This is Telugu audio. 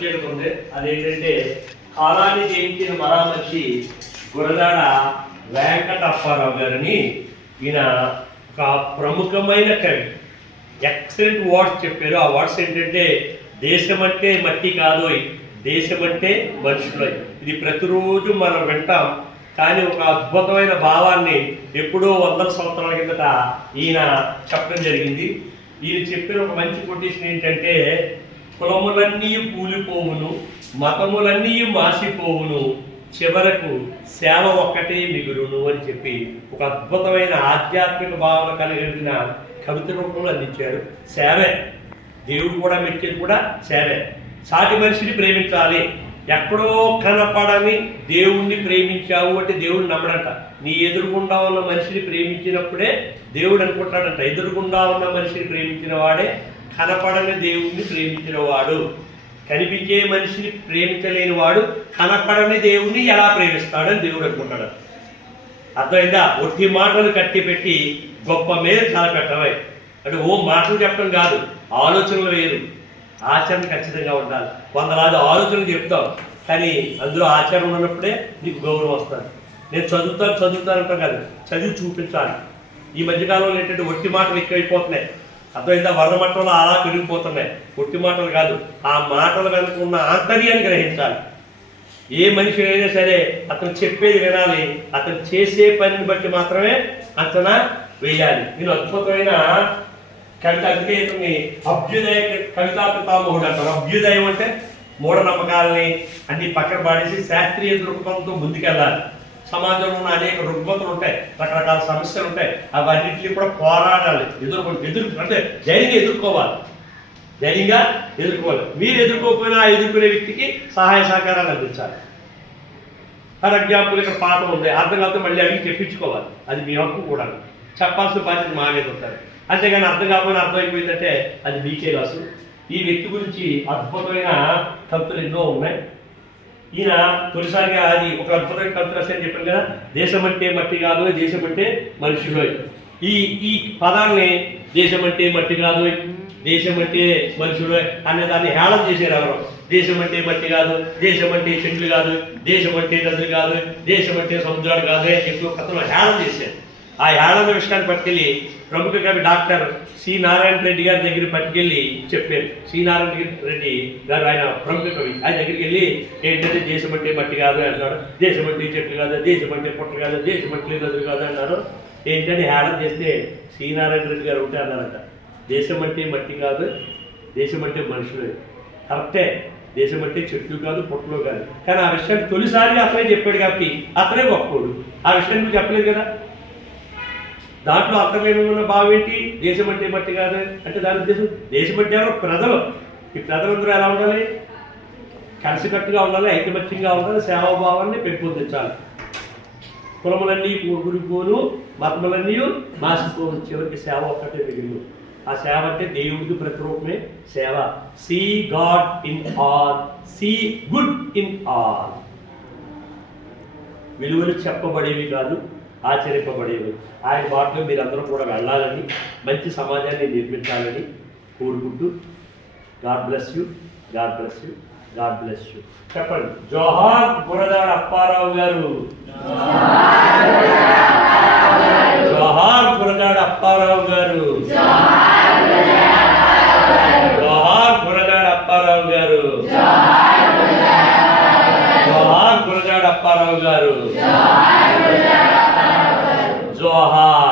ప్రత్యేకత ఉంది అదేంటంటే కాలాన్ని జయించిన మరామర్చి గురదాడ వెంకటప్పారావు గారిని ఈయన ఒక ప్రముఖమైన కవి. ఎక్సలెంట్ వర్డ్స్ చెప్పారు. ఆ వర్డ్స్ ఏంటంటే దేశం అంటే మట్టి కాదోయ్ దేశం అంటే మనుషులై. ఇది ప్రతిరోజు మనం వింటాం. కానీ ఒక అద్భుతమైన భావాన్ని ఎప్పుడో వందల సంవత్సరాల కిందట ఈయన చెప్పడం జరిగింది. ఈయన చెప్పిన ఒక మంచి కొటేషన్ ఏంటంటే కులములన్నీ కూలిపోవును మతములన్నీ మాసిపోవును. చివరకు సేవ ఒక్కటే మిగులును అని చెప్పి ఒక అద్భుతమైన ఆధ్యాత్మిక భావన కలిగిన కవిత రూపంలో అందించారు. సేవే. దేవుడు కూడా మెచ్చేది కూడా సేవే. సాటి మనిషిని ప్రేమించాలి. ఎక్కడో కనపడని దేవుణ్ణి ప్రేమించావు అంటే దేవుడు నమ్మడంట. నీ ఎదురుగుండా ఉన్న మనిషిని ప్రేమించినప్పుడే దేవుడు అనుకుంటాడంట. ఎదురుగుండా ఉన్న మనిషిని ప్రేమించిన వాడే కనపడని దేవుణ్ణి ప్రేమించినవాడు. కనిపించే మనిషిని ప్రేమించలేని వాడు కనపడని దేవుణ్ణి ఎలా ప్రేమిస్తాడని దేవుడు అనుకుంటాడు. అర్థమైందా? ఒట్టి మాటలు కట్టి పెట్టి గొప్ప మేలు తలపెట్టవై. అంటే ఓ మాటలు చెప్పడం కాదు ఆలోచనలు వేరు. ఆచరణ ఖచ్చితంగా ఉండాలి. వందలాది ఆలోచనలు చెప్తాం కానీ అందులో ఆచరణ ఉన్నప్పుడే నీకు గౌరవం వస్తుంది. నేను చదువుతాను చదువుతాను అంటాం కాదు చదివి చూపించాలి. ఈ మధ్యకాలంలో ఏంటంటే ఒట్టి మాటలు ఎక్కువైపోతున్నాయి. అర్థమైందా? వరద మట్టంలో అలా పెరిగిపోతున్నాయి. పుట్టి మాటలు కాదు ఆ మాటల వెనుక ఉన్న ఆంతర్యాన్ని గ్రహించాలి. ఏ మనిషి అయినా సరే అతను చెప్పేది వినాలి. అతను చేసే పనిని బట్టి మాత్రమే అంచనా వేయాలి. నేను అద్భుతమైన కవిత అందుకే ఇతన్ని అభ్యుదయ కవితా పితామహుడు అంటారు. అభ్యుదయం అంటే మూఢనమ్మకాలని అన్ని పక్కన పాడేసి శాస్త్రీయ దృక్పథంతో ముందుకెళ్ళాలి. సమాజంలో ఉన్న అనేక రుగ్మతలు ఉంటాయి రకరకాల సమస్యలు ఉంటాయి. అవన్నింటినీ కూడా పోరాడాలి. ఎదుర్కొ ఎదురు అంటే ధైర్యంగా ఎదుర్కోవాలి. ధైర్యంగా ఎదుర్కోవాలి. మీరు ఎదుర్కోకపోయినా ఆ ఎదుర్కొనే వ్యక్తికి సహాయ సహకారాలు అందించాలి. ఫర్ ఎగ్జాంపుల్ ఇక్కడ పాట ఉంది. అర్థం కాకపోతే మళ్ళీ అడిగి చెప్పించుకోవాలి. అది మీ హక్కు కూడా. చెప్పాల్సిన బాధ్యత మా మీద ఉంటారు అంతేగాని అర్థం కాకపోయినా అర్థమైపోయిందంటే అది మీకే రాసు ఈ వ్యక్తి గురించి అద్భుతమైన తప్పులు ఎన్నో ఉన్నాయి. ఈయన తొలిసారిగా అది ఒక అద్భుతమైన కవిత రాశారని చెప్పాను కదా దేశం అంటే మట్టి కాదు దేశం అంటే మనుషులు ఈ ఈ పదాన్ని దేశం అంటే మట్టి కాదు దేశం అంటే మనుషులు అనే దాన్ని హేళన చేశారు ఎవరు. దేశం అంటే మట్టి కాదు దేశం అంటే చెట్లు కాదు దేశం అంటే నదులు కాదు దేశం అంటే సముద్రాలు కాదు అని చెప్పి ఒక కథలో హేళన చేశారు. ఆ ఆనంద విషయాన్ని పట్టుకెళ్ళి ప్రముఖ కవి డాక్టర్ సి నారాయణ రెడ్డి గారి దగ్గర పట్టుకెళ్ళి చెప్పారు. సి నారాయణ రెడ్డి గారు ఆయన ప్రముఖ కవి. ఆయన దగ్గరికి వెళ్ళి ఏంటంటే దేశం అంటే మట్టి కాదు అన్నాడు దేశం అంటే చెట్లు కాదు దేశం అంటే పుట్ట కాదు దేశం అంటే నదులు కాదు అన్నారు ఏంటని హేళన చేస్తే సి నారాయణ రెడ్డి గారు ఉంటే అన్నారట. దేశం అంటే మట్టి కాదు దేశం అంటే మనుషులే. కరెక్టే. దేశం అంటే చెట్లు కాదు పుట్టలు కాదు. కానీ ఆ విషయాన్ని తొలిసారి అతనే చెప్పాడు కాబట్టి అతనే గొప్పోడు ఆ విషయాన్ని చెప్పలేదు కదా? దాంట్లో అర్థమైన భావం ఏంటి? దేశం అంటే మట్టి కాదు. అంటే దాని ఉద్దేశం దేశం అంటే ఎవరు? ప్రజలు. ఈ ప్రజలందరూ ఎలా ఉండాలి? కలిసికట్టుగా ఉండాలి ఐకమత్యంగా ఉండాలి సేవాభావాన్ని పెంపొందించాలి. కులములన్నీ కూరుకుపోను మతములన్నీ మాసిపోను చివరికి సేవ ఒక్కటే మిగిలి ఆ సేవ అంటే దేవుడికి ప్రతిరూపమే సేవ. See God in all. See good in all. విలువలు చెప్పబడేవి కాదు. ఆచరింపబడేవి. ఆయన బాటలో మీరందరూ కూడా వెళ్ళాలని మంచి సమాజాన్ని నిర్మించాలని కోరుకుంటూ God bless you God bless you God bless you. చెప్పండి. జోహార్ బురదాడ అప్పారావు గారు. జోహార్ బురదాడ అప్పారావు గారు. జోహార్ బురదాడ అప్పారావు గారు. జోహార్ గురజాడ అప్పారావు గారు. జోహార్